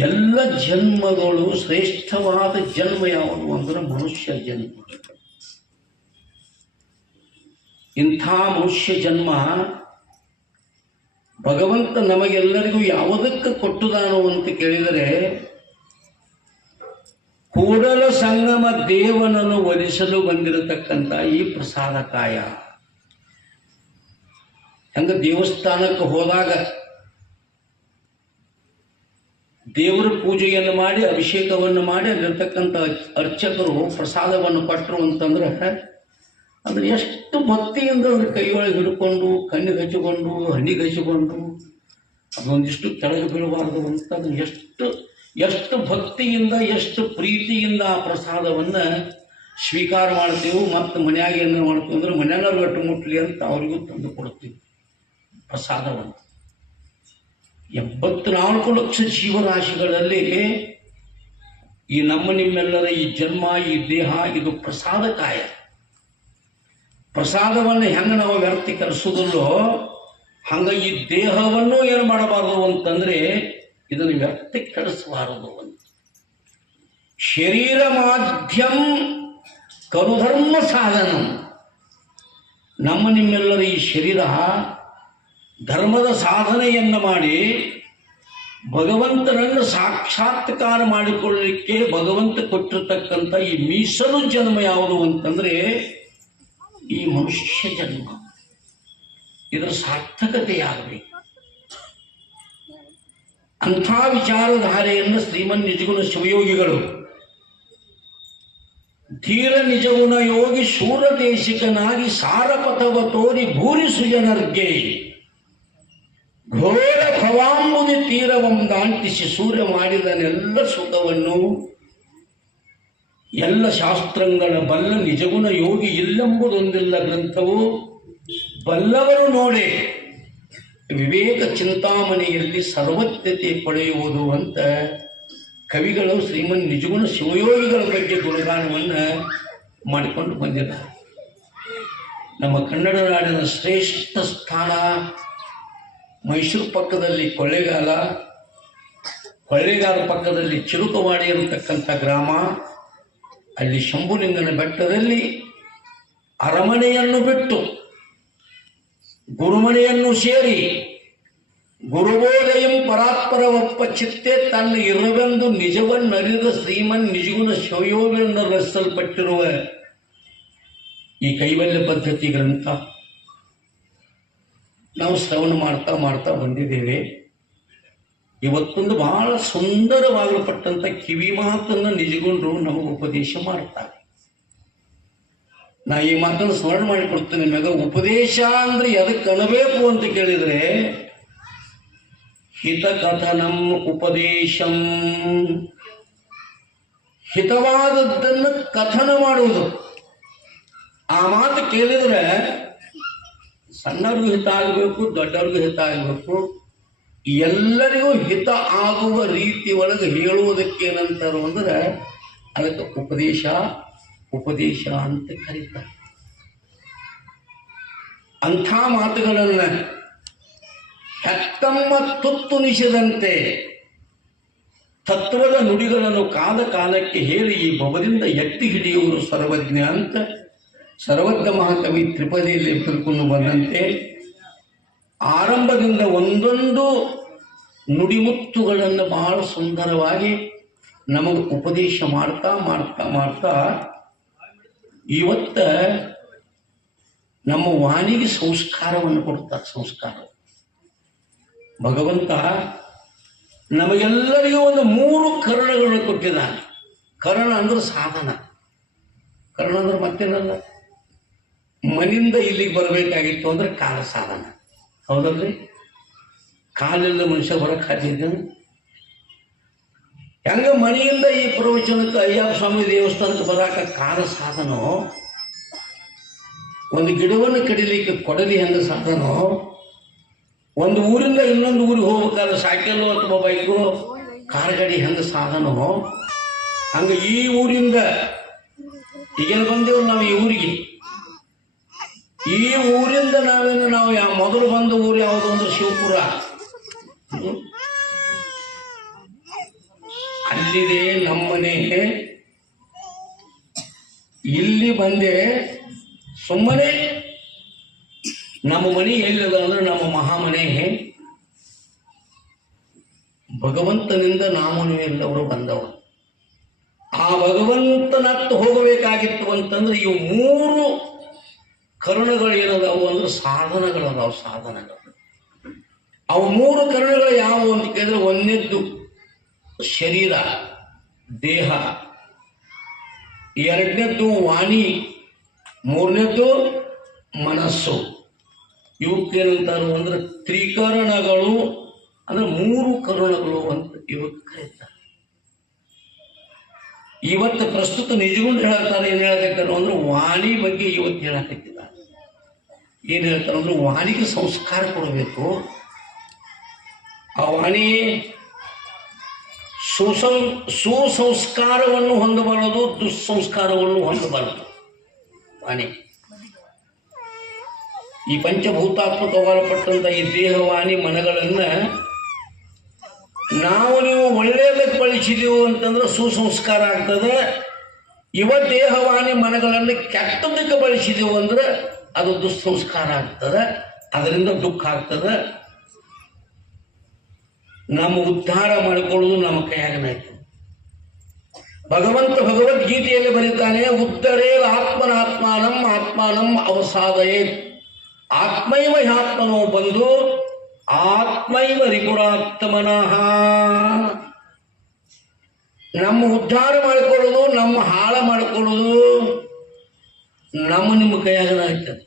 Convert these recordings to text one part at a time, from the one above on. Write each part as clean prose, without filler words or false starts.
ಎಲ್ಲ ಜನ್ಮಗಳು ಶ್ರೇಷ್ಠವಾದ ಜನ್ಮ ಯಾವುದು ಅಂದ್ರೆ ಮನುಷ್ಯ ಜನ್ಮ. ಇಂಥ ಮನುಷ್ಯ ಜನ್ಮ ಭಗವಂತ ನಮಗೆಲ್ಲರಿಗೂ ಯಾವುದಕ್ಕೆ ಕೊಟ್ಟುದಾನೋ ಅಂತ ಕೇಳಿದರೆ, ಕೂಡಲ ಸಂಗಮ ದೇವನನ್ನು ಒಲಿಸಲು ಬಂದಿರತಕ್ಕಂಥ ಈ ಪ್ರಸಾದ ಕಾಯ. ಹಂಗ ದೇವಸ್ಥಾನಕ್ಕೆ ಹೋದಾಗ ದೇವರ ಪೂಜೆಯನ್ನು ಮಾಡಿ ಅಭಿಷೇಕವನ್ನು ಮಾಡಿ ಅಲ್ಲಿರ್ತಕ್ಕಂಥ ಅರ್ಚಕರು ಪ್ರಸಾದವನ್ನು ಕೊಟ್ಟರು ಅಂತಂದ್ರೆ ಅಂದ್ರೆ ಎಷ್ಟು ಭಕ್ತಿಯಿಂದ ಅದ್ರ ಕೈಯೊಳಗೆ ಹಿಡ್ಕೊಂಡು ಕಣ್ಣಿಗೆ ಹಚ್ಚಿಕೊಂಡು ಹಣ್ಣಿಗೆ ಹಚ್ಚಿಕೊಂಡು ಅದೊಂದಿಷ್ಟು ಕೆಳಗೆ ಬೀಳಬಾರ್ದು ಅಂತ ಅದನ್ನು ಎಷ್ಟು ಭಕ್ತಿಯಿಂದ ಎಷ್ಟು ಪ್ರೀತಿಯಿಂದ ಆ ಪ್ರಸಾದವನ್ನು ಸ್ವೀಕಾರ ಮಾಡ್ತೀವಿ. ಮತ್ತು ಮನ್ಯಾಗ ಏನು ಮಾಡ್ತೀವಿ ಅಂದ್ರೆ ಮನೆಯವ್ರು ಗಟ್ಟು ಮುಟ್ಲಿ ಅಂತ ಅವರಿಗೂ ತಂದು ಕೊಡ್ತೀವಿ ಪ್ರಸಾದವನ್ನು. 74 ಲಕ್ಷ ಜೀವರಾಶಿಗಳಲ್ಲಿ ಈ ನಿಮ್ಮೆಲ್ಲರ ಈ ಜನ್ಮ, ಈ ದೇಹ ಇದು ಪ್ರಸಾದ ಕಾಯ. ಪ್ರಸಾದವನ್ನು ಹೆಂಗೆ ನಾವು ವ್ಯರ್ಥೀಕರಿಸೋದಿಲ್ಲೋ ಹಂಗ ಈ ದೇಹವನ್ನು ಏನು ಮಾಡಬಾರದು ಅಂತಂದ್ರೆ ಇದನ್ನು ವ್ಯರ್ಥೀಕರಿಸಬಾರದು ಅಂತ. ಶರೀರ ಮಾಧ್ಯಮ ಕರುಧರ್ಮ ಸಾಧನ. ನಿಮ್ಮೆಲ್ಲರ ಈ ಶರೀರ ಧರ್ಮದ ಸಾಧನೆಯನ್ನು ಮಾಡಿ ಭಗವಂತನನ್ನು ಸಾಕ್ಷಾತ್ಕಾರ ಮಾಡಿಕೊಳ್ಳಲಿಕ್ಕೆ ಭಗವಂತ ಕೊಟ್ಟಿರ್ತಕ್ಕಂಥ ಈ ಮೀಸಲು ಜನ್ಮ ಯಾವುದು ಅಂತಂದ್ರೆ ಈ ಮನುಷ್ಯ ಜನ್ಮ. ಇದರ ಸಾರ್ಥಕತೆಯಾಗಬೇಕು. ಅಂಥ ವಿಚಾರಧಾರೆಯನ್ನು ಶ್ರೀಮನ್ ನಿಜಗುಣ ಶಿವಯೋಗಿಗಳು ಧೀರ ನಿಜಗುಣ ಯೋಗಿ ಶೂರ ದೇಶಿಕನಾಗಿ ಸಾರಪಥವ ತೋರಿ ಭೂರಿ ಸುಜನರ್ಗೆ ಘೋರ ಭವಾಂಬುದಿ ತೀರವಂದಾಂಟಿಸಿ ಸೂರ್ಯ ಮಾಡಿದನೆಲ್ಲ ಸುಖವನ್ನು ಎಲ್ಲ ಶಾಸ್ತ್ರಗಳ ಬಲ್ಲ ನಿಜಗುಣ ಯೋಗಿ ಇಲ್ಲೆಂಬುದೊಂದಿಲ್ಲ ಗ್ರಂಥವು ಬಲ್ಲವರು ನೋಡೆ ವಿವೇಕ ಚಿಂತಾಮಣಿಯಲ್ಲಿ ಸರ್ವಜ್ಞತೆ ಪಡೆಯುವುದು ಅಂತ ಕವಿಗಳು ಶ್ರೀಮನ್ ನಿಜಗುಣ ಶಿವಯೋಗಿಗಳ ಬಗ್ಗೆ ಗುಣಗಾನವನ್ನು ಮಾಡಿಕೊಂಡು ಬಂದಿದ್ದಾರೆ. ನಮ್ಮ ಕನ್ನಡ ನಾಡಿನ ಶ್ರೇಷ್ಠ ಸ್ಥಾನ ಮೈಸೂರು ಪಕ್ಕದಲ್ಲಿ ಕೊಳ್ಳೇಗಾಲ ಪಕ್ಕದಲ್ಲಿ ಚಿರುಕವಾಡಿ ಇರತಕ್ಕಂಥ ಗ್ರಾಮ. ಅಲ್ಲಿ ಶಂಭುಲಿಂಗನ ಬೆಟ್ಟದಲ್ಲಿ ಅರಮನೆಯನ್ನು ಬಿಟ್ಟು ಗುರುಮನೆಯನ್ನು ಸೇರಿ ಗುರುಬೋಧಯಂ ಪರಾತ್ಪರ ಒಪ್ಪ ಚಿತ್ತೆ ತನ್ನ ಇರವೆಂದು ನಿಜವನ್ನರಿದ ಶ್ರೀಮನ್ ನಿಜಗುಣ ಶಿವಯೋಗಿಯನ್ನು ರಚಿಸಲ್ಪಟ್ಟಿರುವ ಈ ಕೈವಲ್ಯ ಪದ್ಧತಿ ಗ್ರಂಥ ನಾವು ಶ್ರವಣ ಮಾಡ್ತಾ ಬಂದಿದ್ದೇವೆ. ಇವತ್ತೊಂದು ಬಹಳ ಸುಂದರವಾಗಲ್ಪಟ್ಟಂಥ ಕಿವಿ ಮಾತನ್ನು ನಿಜಗೊಂಡ್ರು ನಮಗೆ ಉಪದೇಶ ಮಾಡ್ತಾರೆ. ನಾ ಈ ಮಾತನ್ನು ಸ್ಮರಣ ಮಾಡಿಕೊಡ್ತೇನೆ ನಿಮಗೆ. ಉಪದೇಶ ಅಂದ್ರೆ ಎದಕ್ಕೆ ಅನ್ನಬೇಕು ಅಂತ ಕೇಳಿದರೆ ಹಿತಕಥನಂ ಉಪದೇಶಂ. ಹಿತವಾದದ್ದನ್ನು ಕಥನ ಮಾಡುವುದು. ಆ ಮಾತು ಕೇಳಿದರೆ ಸಣ್ಣವ್ರಿಗೂ ಹಿತ ಆಗಬೇಕು, ದೊಡ್ಡವ್ರಿಗೂ ಹಿತ ಆಗಬೇಕು, ಎಲ್ಲರಿಗೂ ಹಿತ ಆಗುವ ರೀತಿ ಒಳಗೆ ಹೇಳುವುದಕ್ಕೆ ಏನಂತಾರು ಅಂದ್ರೆ ಅದಕ್ಕೆ ಉಪದೇಶ ಅಂತ ಕರೀತಾರೆ. ಅಂಥ ಮಾತುಗಳನ್ನು ಹೆತ್ತಮ್ಮ ತುತ್ತು ನಿಷದಂತೆ ತತ್ವದ ನುಡಿಗಳನ್ನು ಕಾಲಕ್ಕೆ ಹೇಳಿ ಈ ಭವದಿಂದ ಎತ್ತಿ ಹಿಡಿಯುವರು ಸರ್ವಜ್ಞ ಅಂತ ಸರ್ವಜ್ಞ ಮಹಾಕವಿ ತ್ರಿಪದಿಯಲ್ಲಿ ತಿಳ್ಕೊಂಡು ಬಂದಂತೆ ಆರಂಭದಿಂದ ಒಂದೊಂದು ನುಡಿಮುತ್ತುಗಳನ್ನು ಬಹಳ ಸುಂದರವಾಗಿ ನಮಗೆ ಉಪದೇಶ ಮಾಡ್ತಾ ಇವತ್ತ ನಮ್ಮ ವಾಣಿಗೆ ಸಂಸ್ಕಾರವನ್ನು ಕೊಡ್ತಾರೆ. ಸಂಸ್ಕಾರ ಭಗವಂತ ನಮಗೆಲ್ಲರಿಗೂ ಒಂದು 3 ಕರ್ಣಗಳನ್ನು ಕೊಟ್ಟಿದ್ದಾನೆ. ಕರ್ಣ ಅಂದ್ರೆ ಸಾಧನ. ಕರ್ಣ ಅಂದ್ರೆ ಮತ್ತೇನಲ್ಲ, ಮನೆಯಿಂದ ಇಲ್ಲಿಗೆ ಬರಬೇಕಾಗಿತ್ತು ಅಂದ್ರೆ ಕಾಲ ಸಾಧನ. ಹೌದಲ್ರಿ? ಕಾಲಿಲ್ಲದ ಮನುಷ್ಯ ಬರಕ್ಕೆ ಹಾಕಿದ್ದಾನೆ. ಹೆಂಗ ಮನೆಯಿಂದ ಈ ಪ್ರವಚನಕ್ಕೆ ಅಯ್ಯಪ್ಪ ಸ್ವಾಮಿ ದೇವಸ್ಥಾನಕ್ಕೆ ಬರಾಕ ಕಾಲ ಸಾಧನೋ, ಒಂದು ಗಿಡವನ್ನು ಕಡಿಲಿಕ್ಕೆ ಕೊಡಲಿ ಹೆಂಗ ಸಾಧನೋ, ಒಂದು ಊರಿಂದ ಇನ್ನೊಂದು ಊರಿಗೆ ಹೋಗ್ಬೇಕಾದ್ರೆ ಸೈಕಲ್ ಅಥವಾ ಬೈಕು ಕಾರ್ ಗಾಡಿ ಹೆಂಗ ಸಾಧನೋ, ಹಂಗ ಈ ಊರಿಂದ ಈಗೇನು ಬಂದೇವು ನಾವು ಈ ಊರಿಗೆ. ಈ ಊರಿಂದ ನಾವು ಮೊದಲು ಬಂದ ಊರು ಯಾವುದು ಅಂದ್ರೆ ಶಿವಪುರ. ಎಲ್ಲಿದೆ ನಮ್ಮನೆ, ಇಲ್ಲಿ ಬಂದೆ ಸುಮ್ಮನೆ. ನಮ್ಮ ಮನೆ ಎಲ್ಲಿದೆ ಅಂದ್ರೆ ನಮ್ಮ ಮಹಾಮನೆ. ಭಗವಂತನಿಂದ ನಾಮನು ಎಲ್ಲವರು ಬಂದವರು. ಆ ಭಗವಂತನತ್ತು ಹೋಗಬೇಕಾಗಿತ್ತು ಅಂತಂದ್ರೆ ಇವು 3 ಕರುಣಗಳು ಏನದಾವು ಅಂದ್ರೆ ಸಾಧನಗಳದಾವು. ಸಾಧನಗಳು ಅವು 3 ಕರುಣಗಳು ಯಾವುವು ಅಂತ ಕೇಳಿದ್ರೆ, ಒಂದನೇದ್ದು ಶರೀರ ದೇಹ, ಎರಡನೇದ್ದು ವಾಣಿ, ಮೂರನೇದ್ದು ಮನಸ್ಸು. ಇವಕ್ಕೇನಂತಾರು ಅಂದ್ರೆ ತ್ರಿಕರಣಗಳು, ಅಂದ್ರೆ 3 ಕರುಣಗಳು ಅಂತ ಇವಕ್ಕೆ ಕರೀತಾರೆ. ಇವತ್ತು ಪ್ರಸ್ತುತ ನಿಜಗುಂಡು ಹೇಳ್ತಾರೆ. ಏನ್ ಹೇಳಕತ್ತಾರ ಅಂದ್ರೆ ವಾಣಿ ಬಗ್ಗೆ ಇವತ್ತು ಹೇಳಕತ್ತಿದ್ದಾರೆ. ಏನ್ ಹೇಳ್ತಾರೆ ಅಂದ್ರೆ ವಾಣಿಗೆ ಸಂಸ್ಕಾರ ಕೊಡಬೇಕು. ಆ ವಾಣಿ ಸುಸಂಸ್ಕಾರವನ್ನು ಹೊಂದಬಾರದು, ದುಸ್ಸಂಸ್ಕಾರವನ್ನು ಹೊಂದಬಾರದು. ವಾಣಿ ಈ ಪಂಚಭೂತಾತ್ಮಕವಾಗಲ್ಪಟ್ಟಂತ ಈ ದೇಹವಾಣಿ ಮನಗಳನ್ನ ನೀವು ಒಳ್ಳೆಯದಕ್ಕೆ ಬಳಸಿದೆವು ಅಂತಂದ್ರೆ ಸುಸಂಸ್ಕಾರ ಆಗ್ತದೆ. ದೇಹವಾಣಿ ಮನಗಳನ್ನು ಕೆಟ್ಟದಕ್ಕೆ ಬಳಸಿದೆವು ಅಂದ್ರೆ ಅದು ದುಸ್ಸಂಸ್ಕಾರ ಆಗ್ತದೆ. ಅದರಿಂದ ದುಃಖ ಆಗ್ತದೆ. ನಮ್ಮ ಉದ್ಧಾರ ಮಾಡಿಕೊಳ್ಳುವುದು ನಮ್ಮ ಕೈಯಾಗನಾಯ್ತು. ಭಗವದ್ಗೀತೆಯಲ್ಲಿ ಬರೀತಾನೆ, ಉದ್ಧರೇ ಆತ್ಮನಾತ್ಮಾನಂ ಆತ್ಮಾನಂ ಅವಸಾದಯೇ. ಆತ್ಮೈವ ಹ್ಯಾತ್ಮನೋ ಬಂದು ಆತ್ಮೈವ ರಿಪುರಾತ್ಮನಃ. ನಮ್ಮ ಉದ್ಧಾರ ಮಾಡಿಕೊಳ್ಳೋದು, ನಮ್ಮ ಹಾಳ ಮಾಡಿಕೊಳ್ಳೋದು ನಿಮ್ಮ ಕೈಯಾಗನಾಗ್ತದೆ.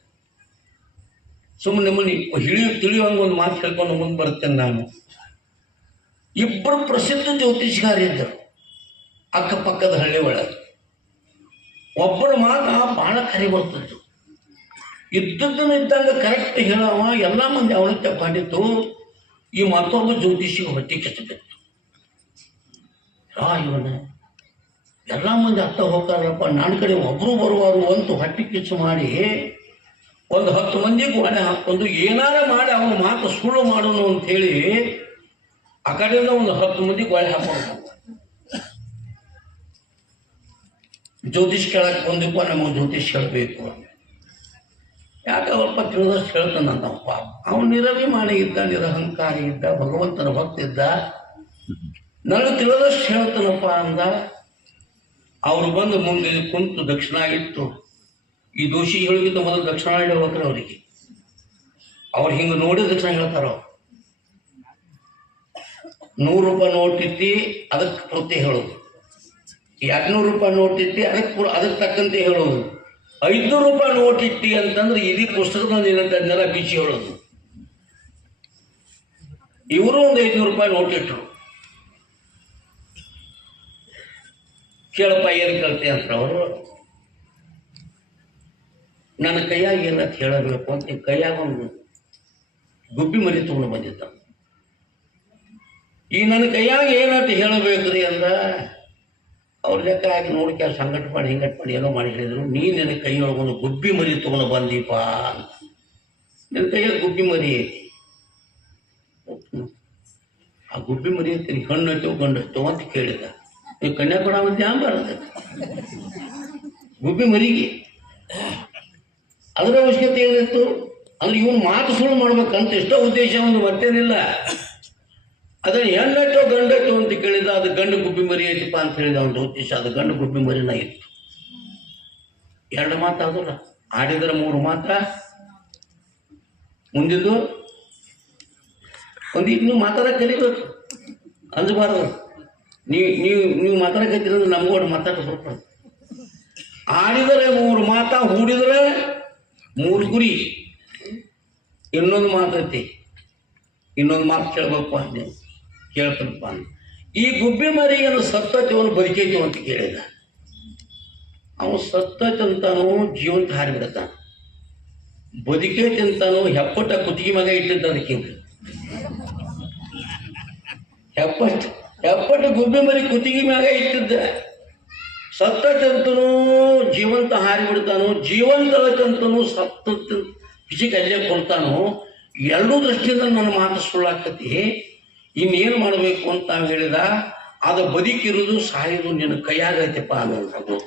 ಸುಮ್ಮನೆ ನಿಮ್ಮನ್ನು ತಿಳಿಯುವಂಗ ಒಂದು ಮಾತು ಹೇಳ್ಕೊಂಡು ಮುಂದೆ ಬರ್ತೇನೆ ನಾನು. ಇಬ್ಬರು ಪ್ರಸಿದ್ಧ ಜ್ಯೋತಿಷ್ಗಾರಿದ್ದರು ಅಕ್ಕಪಕ್ಕದ ಹಳ್ಳಿ ಒಳಗೆ. ಒಬ್ಬರ ಮಾತು ಬಹಳ ಕರಿ ಬರ್ತದ್ದು. ಇದ್ದದ್ದನ್ನು ಇದ್ದಂಗೆ ಕರೆಕ್ಟ್ ಹೇಳವ. ಎಲ್ಲ ಮಂದಿ ಅವನ ತಪ್ಪಿತ್ತು. ಈ ಮತ್ತೊಬ್ಬ ಜ್ಯೋತಿಷಿಗೆ ಹೊಟ್ಟೆ ಕೆಟ್ಟಬಿತ್ತು. ಇವನ ಎಲ್ಲ ಮಂದಿ ಅತ್ತ ಹೋಗ್ತಾರಪ್ಪ, ನನ್ನ ಕಡೆ ಒಬ್ರು ಬರುವಾರು ಅಂತ ಹೊಟ್ಟೆ ಕಿಚ್ಚು ಮಾಡಿ ಒಂದು 10 ಮಂದಿಗೆ ಒಣೆ ಹಾಕೊಂಡು ಏನಾರ ಮಾಡಿ ಅವನ ಮಾತು ಸುಳ್ಳು ಮಾಡೋನು ಅಂತ ಹೇಳಿ ಆ ಕಡೆಯಿಂದ ಒಂದು 10 ಮಂದಿಗೆ ಒಳೆ ಹಾಕೊಂಡು ಜ್ಯೋತಿಷ್ ಕೇಳಕ್ಕೆ ಬಂದಪ್ಪ, ನಮಗೆ ಜ್ಯೋತಿಷ್ ಹೇಳಬೇಕು. ಯಾಕೆ ಸ್ವಲ್ಪ ತಿಳಿದಷ್ಟು ಹೇಳ್ತಾನಂತಪ್ಪ. ಅವನು ನಿರಭಿಮಾನಿ ಇದ್ದ, ನಿರಹಂಕಾರಿ ಇದ್ದ, ಭಗವಂತನ ಭಕ್ತ ಇದ್ದ. ನನಗೆ ತಿಳಿದಷ್ಟು ಹೇಳ್ತಾನಪ್ಪ ಅಂದ. ಅವ್ರು ಬಂದು ಮುಂದೆ ಕುಂತು ದಕ್ಷಿಣ ಇಟ್ಟು, ಈ ದೋಷಿಗಳಿಗಿಂತ ಮೊದಲು ದಕ್ಷಿಣ ಇಡಬೇಕ್ರೆ ಅವರಿಗೆ. ಅವ್ರು ಹಿಂಗೆ ನೋಡಿ ದಕ್ಷಿಣ ಹೇಳ್ತಾರ. 100 ರೂಪಾಯಿ ನೋಟ್ ಇತ್ತಿ ಅದಕ್ಕೆ ಪೂರ್ತಿ ಹೇಳೋದು, 200 ರೂಪಾಯಿ ನೋಟ್ ಇತ್ತಿ ಅದಕ್ಕೆ ತಕ್ಕಂತೆ ಹೇಳೋದು, 500 ರೂಪಾಯಿ ನೋಟ್ ಇಟ್ಟಿ ಅಂತಂದ್ರೆ ಇಡೀ ಪುಸ್ತಕದಲ್ಲಿ ಏನಂತಂದೆಲ್ಲ ಬೀಚಿ ಹೇಳೋದು. ಇವರು ಒಂದು 500 ರೂಪಾಯಿ ನೋಟ್ ಇಟ್ಟರು. ಕೇಳಪ್ಪ ಏನು ಕೇಳ್ತೆ ಅಂತ ಅವರು. ನನ್ನ ಕೈಯಾಗ ಏನಂತ ಹೇಳಬೇಕು ಅಂತ ಕೈಯಾಗ ಒಂದು ಗುಬ್ಬಿ ಮರಿ ತಗೊಂಡು ಬಂದಿದ್ದ. ಈ ನನ್ನ ಕೈಯಾಗ ಏನಂತ ಹೇಳಬೇಕ್ರಿ ಅಂದ. ಅವ್ರ ಲೆಕ್ಕ ಹಾಕಿ ನೋಡಿ ಸಂಗಟ ಮಾಡಿ ಹಿಂಗಟ್ ಮಾಡಿ ಏನೋ ಮಾಡಿ ಹೇಳಿದ್ರು. ನನ್ನ ಕೈಯೊಳಗೆ ಒಂದು ಗುಬ್ಬಿ ಮರಿ ತಗೊಂಡು ಬಂದೀಪ ಅಂತ. ನನ್ನ ಕೈಯಾಗ ಗುಬ್ಬಿ ಮರಿ ಐತಿ. ಆ ಗುಬ್ಬಿ ಮರಿ ಅಂತೀನಿ ಹಣ್ಣು ಹಚ್ಚೋ ಗಂಡು ಹಚ್ಚೋ ಅಂತ ಕೇಳಿದ. ನೀವು ಕನ್ಯಾ ಕೊಡ ಅಂತ ಹ್ಯಾಂಗ ಬರ್ತದೆ ಗುಬ್ಬಿ ಮರಿಗೆ? ಅದರ ಅವಶ್ಯಕತೆ ಏನಿತ್ತು ಅಂದ್ರೆ ಇವನು ಮಾತು ಸುಳ್ಳು ಮಾಡ್ಬೇಕಂತ ಎಷ್ಟೋ ಉದ್ದೇಶ ಒಂದು ಮತ್ತೇನಿಲ್ಲ. ಅದನ್ನು ಹೆಣ್ಣಟ್ಟೋ ಗಂಡಟ್ಟೋ ಅಂತ ಕೇಳಿದ. ಅದು ಗಂಡು ಗುಬ್ಬಿ ಮರಿ ಐತಿಪ್ಪ ಅಂತ ಹೇಳಿದ ಅವನ ಉದ್ದೇಶ. ಅದು ಗಂಡು ಗುಬ್ಬಿ ಮರಿನ ಇತ್ತು. 2 ಮಾತಾದಲ್ಲ, ಆಡಿದ್ರೆ 3 ಮಾತ. ಮುಂದಿದ್ದು ಒಂದು ನೀವು ಮಾತಾಡಕ್ಕೆ ಕಲಿಬೇಕು, ಅಂದಬಾರ್ದು. ನೀವು ಮಾತಾಡಕತ್ತೀರಂದ್ರೆ ನಮ್ಗೋಡು ಮಾತಾಡ ಸ್ವಲ್ಪ. ಆಡಿದರೆ 3 ಮಾತ, ಹೂಡಿದರೆ 3 ಗುರಿ. ಇನ್ನೊಂದು ಮಾತೈತಿ, ಇನ್ನೊಂದು ಮಾತು ಕೇಳ್ಬೇಕು ಅಂದೆ, ಕೇಳ್ತನಪ್ಪ ಅಂದ. ಈ ಗುಬ್ಬಿ ಮರಿಯನ್ನು ಸತ್ತೈತಿವನು ಬದುಕೈತಿ ಅಂತ ಕೇಳಿದ. ಅವನು ಸತ್ತೈತಂತಾನು ಜೀವಂತ ಹಾರಿಬಿಡತಾನ, ಬದುಕೈತಿ ಅಂತಾನು ಹೆಪ್ಪಟ್ಟ ಕುತ್ತಿಗೆ ಮಗ ಇಟ್ಟಿದ್ದ. ಅದಕ್ಕೆ ಹೆಪ್ಪಟ್ಟು ಗುಬ್ಬಿ ಮರಿ ಕುತ್ತಿಗೆ ಮ್ಯಾಗ ಇಟ್ಟಿದ್ದ. ಸತ್ತಂತನೂ ಜೀವಂತ ಹಾರಿಬಿಡ್ತಾನು, ಜೀವಂತಂತನೂ ಸತ್ತ ಫಿಸಿಕ್ ಅಲ್ಲೇ ಕೊಡ್ತಾನು. 2 ದೃಷ್ಟಿಯಿಂದ ನನ್ನ ಮಾತು ಸುಳ್ಳಾಕತಿ. ಇನ್ನೇನು ಮಾಡಬೇಕು ಅಂತ ನಾವು ಹೇಳಿದ. ಅದು ಬದುಕಿರುವುದು ಸಾಯೋದು ನಿನ್ನ ಕೈಯಾಗೈತೆಪ್ಪ ಅನ್ನೋದು.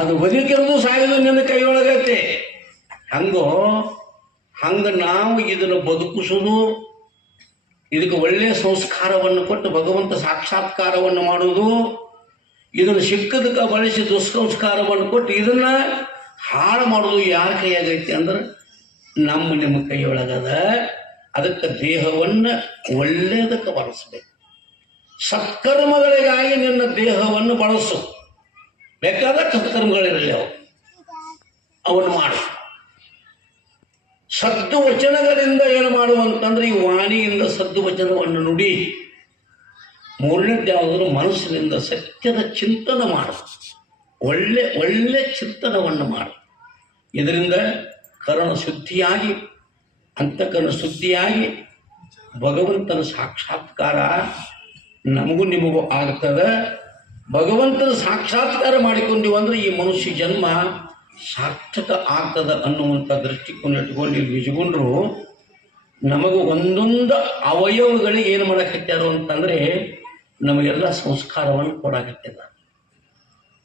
ಅದು ಬದುಕಿರೋದು ಸಾಯೋದು ನಿನ್ನ ಕೈಯೊಳಗೈತೆ. ಹಂಗ ನಾವು ಇದನ್ನು ಬದುಕಿಸೋದು, ಇದಕ್ಕೆ ಒಳ್ಳೆಯ ಸಂಸ್ಕಾರವನ್ನು ಕೊಟ್ಟು ಭಗವಂತ ಸಾಕ್ಷಾತ್ಕಾರವನ್ನು ಮಾಡುವುದು, ಇದನ್ನು ಸಿಕ್ಕದಕ್ಕೆ ಬಳಸಿ ದುಸ್ಸಂಸ್ಕಾರವನ್ನು ಕೊಟ್ಟು ಇದನ್ನ ಹಾಳು ಮಾಡೋದು ಯಾರ ಕೈಯಾಗೈತಿ ಅಂದ್ರೆ ನಿಮ್ಮ ಕೈಯೊಳಗದ. ಅದಕ್ಕೆ ದೇಹವನ್ನು ಒಳ್ಳೆಯದಕ್ಕೆ ಬಳಸಬೇಕು. ಸತ್ಕರ್ಮಗಳಿಗಾಗಿ ನಿನ್ನ ದೇಹವನ್ನು ಬಳಸು. ಬೇಕಾದ ಸತ್ಕರ್ಮಗಳಿರಲಿ ಅವನ್ನು ಮಾಡು. ಸದ್ದು ವಚನಗಳಿಂದ ಏನು ಮಾಡುವಂತಂದ್ರೆ ಈ ವಾಣಿಯಿಂದ ಸದ್ದು ವಚನವನ್ನು ನುಡಿ. ಮೂರನೇದು ಯಾವುದಾದ್ರೂ ಮನಸ್ಸಿನಿಂದ ಸತ್ಯದ ಚಿಂತನೆ ಮಾಡು. ಒಳ್ಳೆ ಚಿಂತನವನ್ನು ಮಾಡು. ಇದರಿಂದ ಕರ್ಣ ಶುದ್ಧಿಯಾಗಿ ಅಂತಃಕರಣ ಶುದ್ಧಿಯಾಗಿ ಭಗವಂತನ ಸಾಕ್ಷಾತ್ಕಾರ ನಮಗೂ ನಿಮಗೂ ಆಗ್ತದೆ. ಭಗವಂತನ ಸಾಕ್ಷಾತ್ಕಾರ ಮಾಡಿಕೊಂಡಿವು ಅಂದ್ರೆ ಈ ಮನುಷ್ಯ ಜನ್ಮ ಸಾರ್ಥಕ ಆಗ್ತದ ಅನ್ನುವಂಥ ದೃಷ್ಟಿಕೋನ ಇಟ್ಕೊಂಡು ನಿಜಗೊಂಡ್ರು ನಮಗೂ ಒಂದೊಂದು ಅವಯವಗಳಿಗೆ ಏನು ಮಾಡಕತ್ಯಾರು ಅಂತಂದರೆ ನಮಗೆಲ್ಲ ಸಂಸ್ಕಾರವನ್ನು ಕೊಡಾಕತ್ತಿದ.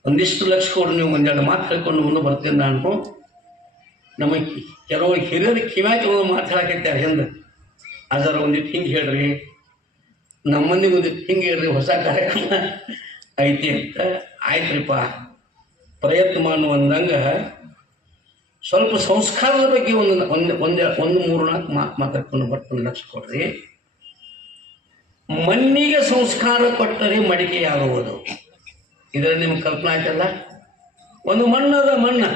ಒಂದಿಷ್ಟು ಲಕ್ಷ ಕೊಡು, ನೀವು ಒಂದೆರಡು ಮಾತು ಹೇಳ್ಕೊಂಡು ಮುಂದೆ ಬರ್ತೀನಿ. ನಾನು ನಮಗೆ ಕೆಲವು ಹಿರಿಯರು ಕಿವ್ಯಾಕೆ ಮಾತು ಹೇಳಕತ್ಯಾರ ಹಿಂದೆ, ಅದರ ಒಂದಿಟ್ಟು ಹಿಂಗೆ ಹೇಳ್ರಿ, ನಮ್ಮಂದಿಗೆ ಒಂದಿಟ್ಟು ಹಿಂಗೆ ಹೇಳ್ರಿ, ಹೊಸ ಕಾರ್ಯಕ್ರಮ ಐತಿ ಅಂತ. ಆಯ್ತ್ರಿಪ್ಪ, ಪ್ರಯತ್ನ ಮಾಡು ಅಂದಂಗೆ ಸ್ವಲ್ಪ ಸಂಸ್ಕಾರದ ಬಗ್ಗೆ ಒಂದು 3-4 ಮಾತಾಡ್ಕೊಂಡು ಬರ್ತೀನಿ. ಲಕ್ಷ ಕೊಡ್ರಿ. ಮಣ್ಣಿಗೆ ಸಂಸ್ಕಾರ ಕೊಟ್ಟರೆ ಮಡಿಕೆಯಾಗುವುದು. ಇದರಲ್ಲಿ ನಿಮ್ಗೆ ಕಲ್ಪನೆ ಆಯ್ತಲ್ಲ. ಒಂದು ಮಣ್ಣದ ಮಣ್ಣು,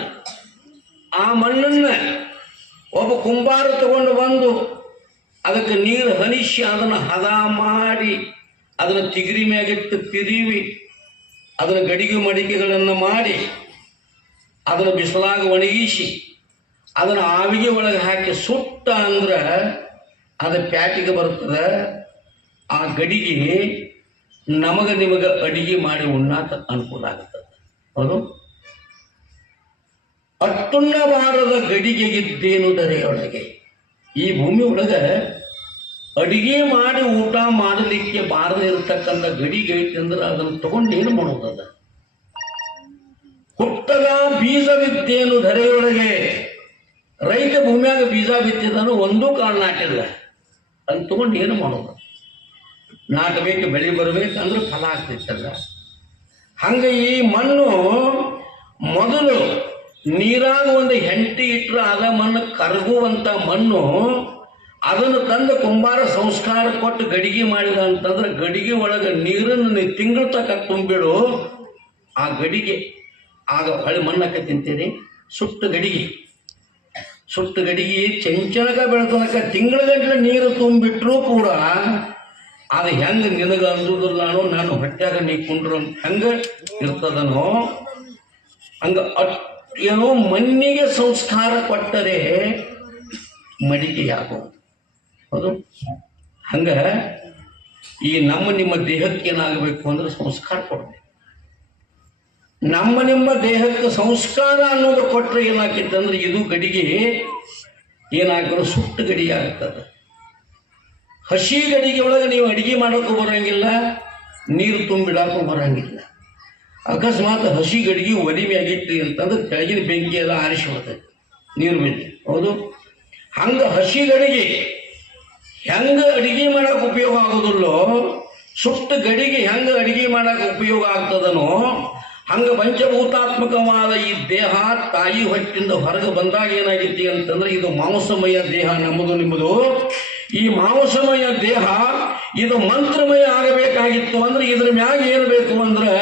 ಆ ಮಣ್ಣನ್ನು ಒಬ್ಬ ಕುಂಬಾರ ತಗೊಂಡು ಬಂದು ಅದಕ್ಕೆ ನೀರು ಹನಿಸಿ ಅದನ್ನು ಹದ ಮಾಡಿ ಅದನ್ನು ತಿಗರಿ ಮ್ಯಾಗಿಟ್ಟು ತಿರುವಿ ಅದನ್ನು ಗಡಿಗೆ ಮಡಿಕೆಗಳನ್ನು ಮಾಡಿ ಅದನ್ನು ಬಿಸಿಲಾಗ ಒಣಗಿಸಿ ಅದನ್ನು ಆವಿಗೆ ಒಳಗೆ ಹಾಕಿ ಸುಟ್ಟ ಅಂದ್ರೆ ಅದು ಪ್ಯಾಟಿಗೆ ಬರ್ತದೆ. ಆ ಗಡಿಗೆ ನಿಮಗೆ ಅಡಿಗೆ ಮಾಡಿ ಉಣ್ಣಾಕ ಅನುಕೂಲ ಆಗುತ್ತದೆ. ಹೌದು. ಅಟ್ಟುಣ್ಣಬಾರದ ಗಡಿಗೆಗಿದ್ದೇನು ದರೆಯೊಳಗೆ. ಈ ಭೂಮಿ ಒಳಗೆ ಅಡಿಗೆ ಮಾಡಿ ಊಟ ಮಾಡಲಿಕ್ಕೆ ಬಾರದೇ ಇರತಕ್ಕಂಥ ಗಡಿಗೆ ಐತಿ ಅಂದ್ರೆ ಅದನ್ನು ತಗೊಂಡು ಏನು ಮಾಡೋದದ. ಹುಟ್ಟಗ ಬೀಜವಿದ್ದೇನು ಧರೆಯೊಳಗೆ. ರೈತ ಭೂಮಿಯಾಗ ಬೀಜ ಬಿತ್ತಿದನು ಒಂದೂ ಕಾಳು ನಾಟಿಲ್ಲ. ಅದನ್ನು ತಗೊಂಡು ಏನು ಮಾಡೋದು. ನಾಟಬೇಕು, ಬೆಳೆ ಬರಬೇಕಂದ್ರೆ ಫಲ ಆಗ್ತಿತ್ತಲ್ಲ. ಹಂಗೆ ಈ ಮಣ್ಣು ಮೊದಲು ನೀರಾಗ ಒಂದು ಹೆಂಟಿ ಇಟ್ಟರೆ ಅದ ಮಣ್ಣು ಕರಗುವಂಥ ಮಣ್ಣು. ಅದನ್ನು ತಂದು ಕುಂಬಾರ ಸಂಸ್ಕಾರ ಕೊಟ್ಟು ಗಡಿಗೆ ಮಾಡಿದ ಅಂತಂದ್ರೆ ಗಡಿಗೆ ಒಳಗೆ ನೀರನ್ನು ನೀವು ತಿಂಗಳು ತಕ್ಕ ತುಂಬಿಡು. ಆ ಗಡಿಗೆ ಆಗ ಹೊಳೆ ಮಣ್ಣಕ್ಕೆ ತಿಂತೀರಿ. ಸುಟ್ಟು ಗಡಿಗೆ ಚಂಚನಕ ಬೆಳೆತನಕ ತಿಂಗಳ ಗಂಟಲೆ ನೀರು ತುಂಬಿಟ್ರೂ ಕೂಡ ಅದು ಹೆಂಗೆ ನಿನಗೆ ಅಂದುದಿಲ್ಲ ನಾನು ಹೊಟ್ಯಾಗ ನೀ ಕುಂಡ್ರು ಅಂತ ಹೆಂಗೆ ಇರ್ತದನೋ ಹಂಗೆ ಏನೋ ಮಣ್ಣಿಗೆ ಸಂಸ್ಕಾರ ಕೊಟ್ಟರೆ ಮಡಿಕೆಯಾಗುವುದು. ಹೌದು. ಹಂಗೆ ಈ ನಿಮ್ಮ ದೇಹಕ್ಕೆ ಏನಾಗಬೇಕು ಅಂದ್ರೆ ಸಂಸ್ಕಾರ ಕೊಡಬೇಕು. ನಿಮ್ಮ ದೇಹಕ್ಕೆ ಸಂಸ್ಕಾರ ಅನ್ನೋದು ಕೊಟ್ಟರೆ ಏನಾಗ್ತಂದ್ರೆ ಇದು ಗಡಿಗೆ ಏನಾಗ್ತದೆ, ಸುಟ್ಟು ಗಡಿಗೆ ಆಗ್ತದೆ. ಹಸಿ ಗಡಿಗೆ ಒಳಗೆ ನೀವು ಅಡಿಗೆ ಮಾಡೋಕ್ಕೂ ಬರೋಂಗಿಲ್ಲ, ನೀರು ತುಂಬಿಡೋಕ್ಕೂ ಬರೋಂಗಿಲ್ಲ. ಅಕಸ್ಮಾತ್ ಹಸಿ ಗಡಿಗೆ ಒಲಿ ಮ್ಯಾಗಿಟ್ರಿ ಅಂತಂದ್ರೆ ಕೆಳಗಿನ ಬೆಂಕಿ ಎಲ್ಲ ಆರಿಸಿ ಬರ್ತದೆ, ನೀರು ಬಿದ್ದು. ಹೌದು. ಹಂಗೆ ಹಸಿ ಗಡಿಗೆ ಹೆಂಗೆ ಅಡಿಗೆ ಮಾಡೋಕೆ ಉಪಯೋಗ ಆಗೋದಿಲ್ಲೋ, ಸುಟ್ಟು ಗಡಿಗೆ ಹೆಂಗೆ ಅಡಿಗೆ ಮಾಡೋಕೆ ಉಪಯೋಗ ಆಗ್ತದನೋ ಹಂಗೆ ಪಂಚಭೂತಾತ್ಮಕವಾದ ಈ ದೇಹ ತಾಯಿ ಹೊಟ್ಟಿಂದ ಹೊರಗೆ ಬಂದಾಗ ಏನಾಗಿತ್ತು ಅಂತಂದ್ರೆ ಇದು ಮಾಂಸಮಯ ದೇಹ ನಿಮ್ಮದು. ಈ ಮಾಂಸಮಯ ದೇಹ ಇದು ಮಂತ್ರಮಯ ಆಗಬೇಕಾಗಿತ್ತು. ಅಂದ್ರೆ ಇದ್ರ ಮ್ಯಾಗ ಏನು ಬೇಕು ಅಂದ್ರೆ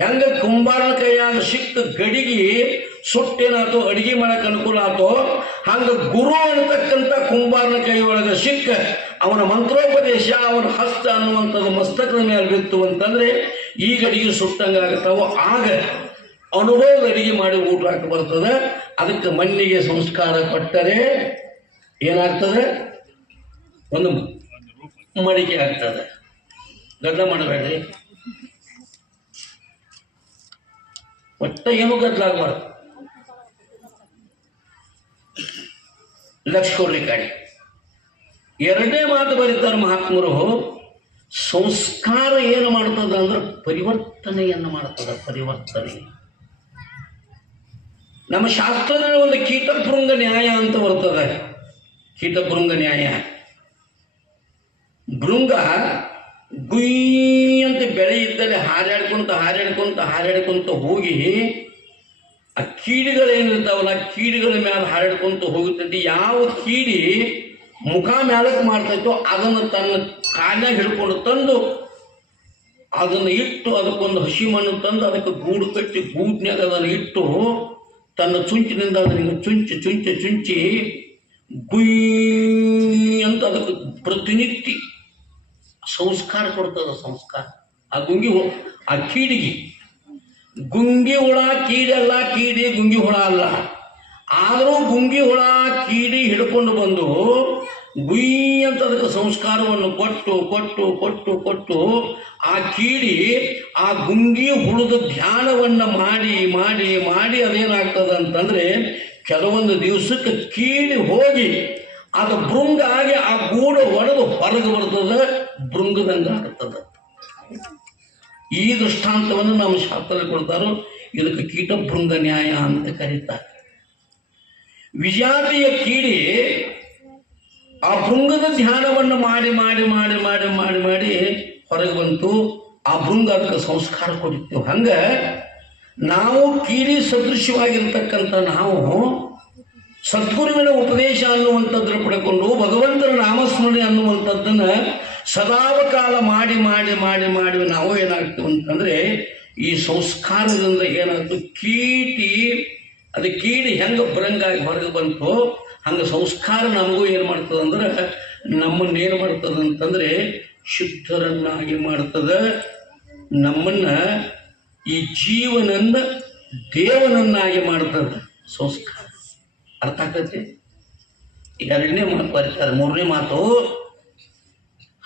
ಹೆಂಗೆ ಕುಂಬಾರ ಕೈಯಾಗ ಸಿಕ್ಕ ಗಡಿಗೆ ಸುಟ್ಟೇನಾಯ್ತು ಅಡಿಗೆ ಮಾಡಕ್ಕೆ ಅನುಕೂಲ ಆಯ್ತು, ಹಂಗೆ ಗುರು ಅನ್ನತಕ್ಕಂಥ ಕುಂಬಾರನ ಕೈಯೊಳಗೆ ಸಿಕ್ಕ ಅವನ ಮಂತ್ರೋಪದೇಶ ಅವನ ಹಸ್ತ ಅನ್ನುವಂಥದ್ದು ಮಸ್ತಕದ ಮೇಲೆ ಬಿತ್ತು ಅಂತಂದ್ರೆ ಈ ಗಡಿಗೆ ಸುಟ್ಟಂಗಾಗತ್ತಾವೋ ಆಗ ಅನುಭವದ ಅಡಿಗೆ ಮಾಡಿ ಊಟ ಹಾಕಿ ಬರ್ತದೆ. ಅದಕ್ಕೆ ಮಣ್ಣಿಗೆ ಸಂಸ್ಕಾರ ಕೊಟ್ಟರೆ ಏನಾಗ್ತದೆ, ಒಂದು ಮಡಿಕೆ ಆಗ್ತದೆ. ಗದ್ದಲ ಮಾಡಬೇಡ್ರಿ, ಒಟ್ಟ ಏನು ಗದ್ದಲಾಗಬಾರ್ದು. ಲಕ್ಷ ಕೊಡ್ಲಿಕ್ಕೆ ಎರಡನೇ ಮಾತು ಬರೀತಾರೆ ಮಹಾತ್ಮರು. ಸಂಸ್ಕಾರ ಏನು ಮಾಡ್ತದ ಅಂದ್ರೆ ಪರಿವರ್ತನೆಯನ್ನು ಮಾಡ್ತದ. ಪರಿವರ್ತನೆ ನಮ್ಮ ಶಾಸ್ತ್ರದಲ್ಲಿ ಒಂದು ಕೀಟಭೃಂಗ ನ್ಯಾಯ ಅಂತ ಬರ್ತದೆ. ಕೀಟಭೃಂಗ ನ್ಯಾಯ. ಭೃಂಗ ಗುಯ್ ಅಂತ ಬೆಳೆ ಇದ್ದಲ್ಲಿ ಹಾರಾಡ್ಕೊಂತ ಹೋಗಿ ಆ ಕೀಡಿಗಳೇನಿರ್ತಾವಲ್ಲ ಕೀಡಿಗಳ ಮೇಲೆ ಹಾರಾಡ್ಕೊಂತ ಹೋಗುತ್ತೈತಿ. ಯಾವ ಕೀಡಿ ಮುಖ ಮ್ಯಾಲಕ್ಕೆ ಮಾಡ್ತೈತೋ ಅದನ್ನು ತನ್ನ ಕಾಲ್ನಾಗ ಹಿಡ್ಕೊಂಡು ತಂದು ಅದನ್ನು ಇಟ್ಟು ಅದಕ್ಕೊಂದು ಹಸಿ ಮಣ್ಣು ತಂದು ಅದಕ್ಕೆ ಗೂಡು ಕಟ್ಟಿ ಗೂಡ್ನ್ಯಾಗ ಅದನ್ನು ಇಟ್ಟು ತನ್ನ ಚುಂಚಿನಿಂದ ಅದನ್ನು ಚುಂಚಿ ಗುಯ್ ಅಂತ ಅದಕ್ಕೆ ಪ್ರತಿನಿತ್ಯ ಸಂಸ್ಕಾರ ಕೊಡ್ತದ. ಸಂಸ್ಕಾರ ಆ ಕೀಡಿಗೆ ಗುಂಗಿ ಹುಳ ಕೀಡಲ್ಲ, ಕೀಡಿ ಗುಂಗಿ ಹುಳ ಅಲ್ಲ. ಆದರೂ ಗುಂಗಿ ಹುಳ ಕೀಡಿ ಹಿಡ್ಕೊಂಡು ಬಂದು ಗುಯ್ ಅಂತ ಅದಕ್ಕೆ ಸಂಸ್ಕಾರವನ್ನು ಕೊಟ್ಟು ಆ ಕೀಡಿ ಆ ಗುಂಗಿ ಹುಳದ ಧ್ಯಾನವನ್ನು ಮಾಡಿ ಅದೇನಾಗ್ತದ ಅಂತಂದ್ರೆ ಕೆಲವೊಂದು ದಿವಸಕ್ಕೆ ಕೀಡಿ ಹೋಗಿ ಅದು ಭೃಂಗ ಆಗಿ ಆ ಗೂಡು ಒಡೆದು ಹೊರಗೆ ಬರ್ತದೆ, ಭೃಂಗದಂಗ ಆಗ್ತದೆ. ಈ ದೃಷ್ಟಾಂತವನ್ನು ನಮ್ಮ ಶಾಸ್ತ್ರದಲ್ಲಿ ಕೊಡ್ತಾರೋ. ಇದಕ್ಕೆ ಕೀಟಭೃಂಗ ನ್ಯಾಯ ಅಂತ ಕರೀತಾರೆ. ವಿಜಾತಿಯ ಕೀಡಿ ಆ ಭೃಂಗದ ಧ್ಯಾನವನ್ನು ಮಾಡಿ ಹೊರಗೆ ಬಂತು. ಆ ಭೃಂಗ ಅದಕ್ಕೆ ಸಂಸ್ಕಾರ ಕೊಡ್ತೀವಿ. ಹಂಗ ನಾವು ಕೀಡಿ ಸದೃಶ್ಯವಾಗಿರ್ತಕ್ಕಂಥ ನಾವು ಸದ್ಗುರುವಿನ ಉಪದೇಶ ಅನ್ನುವಂಥದ್ರ ಪಡ್ಕೊಂಡು ಭಗವಂತನ ನಾಮಸ್ಮರಣೆ ಅನ್ನುವಂಥದ್ದನ್ನ ಸದಾವಕಾಲ ಮಾಡಿ ನಾವು ಏನಾಗ್ತೀವಿ ಅಂತಂದ್ರೆ ಈ ಸಂಸ್ಕಾರದಿಂದ ಏನಾಗ್ತದೆ ಕೀಡಿ ಹೆಂಗೆ ಭೃಂಗಾಗಿ ಹೊರಗೆ ಬಂತು ಹಂಗೆ ಸಂಸ್ಕಾರ ನಮಗೂ ಏನು ಮಾಡ್ತದೆ ಅಂದ್ರೆ ನಮ್ಮನ್ನೇನು ಮಾಡ್ತದೆ ಅಂತಂದ್ರೆ ಶುದ್ಧರನ್ನಾಗಿ ಮಾಡ್ತದೆ. ನಮ್ಮನ್ನ ಈ ಜೀವನನ್ನ ದೇವನನ್ನಾಗಿ ಮಾಡ್ತದೆ ಸಂಸ್ಕಾರ. ಅರ್ಥ ಆಗ್ತೈತಿ? ಎರಡನೇ ಮಾತು ಬರೀತಾರೆ. ಮೂರನೇ ಮಾತು,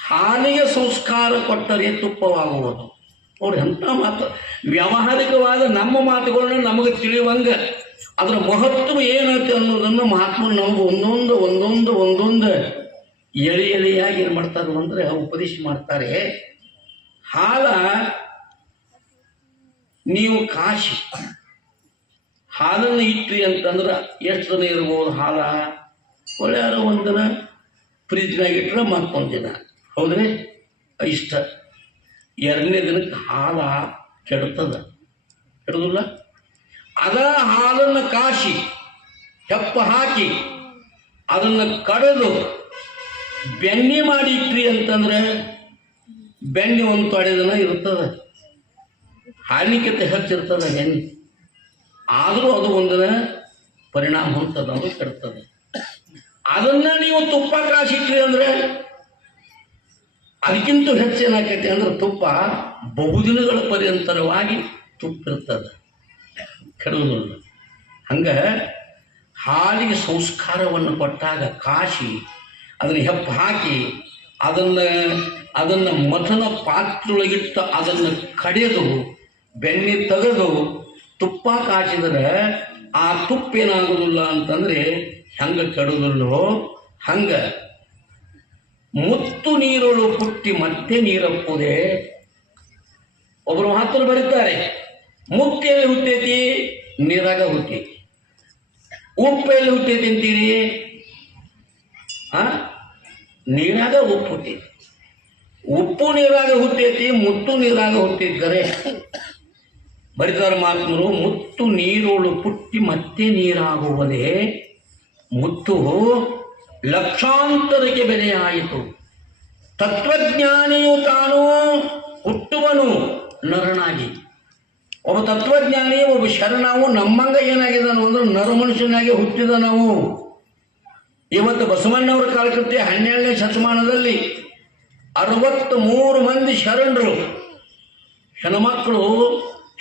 ಹಾಲಿಗೆ ಸಂಸ್ಕಾರ ಕೊಟ್ಟರೆ ತುಪ್ಪವಾಗುವುದು. ಅವ್ರು ಎಂಥ ಮಾತು, ವ್ಯಾವಹಾರಿಕವಾದ ನಮ್ಮ ಮಾತುಗಳನ್ನ ನಮಗೆ ತಿಳಿಯುವಂಗೆ ಅದರ ಮಹತ್ವ ಏನೈತೆ ಅನ್ನೋದನ್ನು ಮಹಾತ್ಮರು ನಮಗೆ ಒಂದೊಂದು ಎಳೆಯಾಗಿ ಏನು ಮಾಡ್ತಾರೆ ಅಂದರೆ ಉಪದೇಶ ಮಾಡ್ತಾರೆ. ಹಾಲ ನೀವು ಕಾಶಿ ಹಾಲನ್ನು ಇಟ್ರಿ ಅಂತಂದ್ರೆ ಎಷ್ಟು ದಿನ ಇರ್ಬೋದು ಹಾಲ? ಒಳ್ಳೆಯಾರ ಒಂದಿನ ಫ್ರಿಜ್ನಾಗ ಇಟ್ಟರೆ ಮತ್ತೊಂದು ದಿನ, ಹೌದ್ರಿ? ಇಷ್ಟ. ಎರಡನೇ ದಿನಕ್ಕೆ ಹಾಲ ಕೆಡೋದಿಲ್ಲ. ಅದ ಹಾಲನ್ನು ಕಾಶಿ ಹೆಪ್ಪ ಹಾಕಿ ಅದನ್ನು ಕಡೆದು ಬೆಣ್ಣೆ ಮಾಡಿ ಇಟ್ರಿ ಅಂತಂದ್ರೆ ಬೆಣ್ಣೆ ಒಂದು ತೊಡೆ ದಿನ ಇರ್ತದೆ, ಹಾಲಿನಕ್ಕಿಂತ ಹೆಚ್ಚಿರ್ತದೆ ಬೆಣ್ಣೆ. ಆದರೂ ಅದು ಒಂದಿನ ಪರಿಣಾಮ ಹೊಂದ್ತದೆ, ಅದು ಕೆಡ್ತದೆ. ಅದನ್ನ ನೀವು ತುಪ್ಪ ಕಾಸಿಟ್ರಿ ಅಂದ್ರೆ ಅದಕ್ಕಿಂತ ಹೆಚ್ಚೇನಾಕೈತಿ ಅಂದ್ರೆ ತುಪ್ಪ ಬಹುದಿನಗಳ ಪರ್ಯಂತರವಾಗಿ ತುಪ್ಪ ಇರ್ತದೆ, ಕೆಡೋದಿಲ್ಲ. ಹಂಗೆ ಹಾಲಿಗೆ ಸಂಸ್ಕಾರವನ್ನು ಕೊಟ್ಟಾಗ ಕಾಶಿ ಅದನ್ನು ಹೆಪ್ಪ ಹಾಕಿ ಅದನ್ನು ಮಥನ ಪಾತ್ರೊಳಗಿಟ್ಟು ಅದನ್ನು ಕಡೆದು ಬೆಣ್ಣೆ ತೆಗೆದು ತುಪ್ಪ ಕಾಚಿದರೆ ಆ ತುಪ್ಪ ಏನಾಗೋದಿಲ್ಲ ಅಂತಂದರೆ ಹೆಂಗೆ ಕೆಡೋದಿಲ್ಲೋ ಹಂಗೆ ಮುತ್ತು ನೀರೊಳು ಪುಟ್ಟಿ ಮತ್ತೆ ನೀರಪ್ಪುದೇ. ಒಬ್ಬರು ಮಹಾತ್ಮರು ಬರೀತಾರೆ, ಮುತ್ತು ಎಲ್ಲಿ ಹುಟ್ಟೈತಿ? ನೀರಾಗ ಹುಟ್ಟೈತಿ. ಉಪ್ಪು ಎಲ್ಲಿ ಹುಟ್ಟೈತಿ ಅಂತೀರಿ? ನೀರಾಗ ಉಪ್ಪು ಹುಟ್ಟೈತಿ. ಉಪ್ಪು ನೀರಾಗ ಹುಟ್ಟೈತಿ, ಮುತ್ತು ನೀರಾಗ ಹುಟ್ಟಿದ್ದಾರೆ. ಬರಿದಾರ ಮಹಾತ್ಮರು, ಮುತ್ತು ನೀರೋಳು ಪುಟ್ಟಿ ಮತ್ತೆ ನೀರಾಗುವುದೇ. ಮುತ್ತು ಲಕ್ಷಾಂತರಕ್ಕೆ ಬೆಲೆಯಾಯಿತು. ತತ್ವಜ್ಞಾನಿಯು ತಾನು ಹುಟ್ಟುವನು ನರನಾಗಿ. ಒಬ್ಬ ತತ್ವಜ್ಞಾನಿ, ಒಬ್ಬ ಶರಣಾವು ನಮ್ಮಂಗ ಏನಾಗಿದ್ದಾನು ಅಂದ್ರೆ ನರಮನುಷ್ಯನಾಗಿ ಹುಟ್ಟಿದ ನಾವು. ಇವತ್ತು ಬಸವಣ್ಣವರ ಕಾಲಕೃತ್ಯ 12ನೇ ಶತಮಾನದಲ್ಲಿ 63 ಮಂದಿ ಶರಣರು ಹೆಣ್ಮಕ್ಕಳು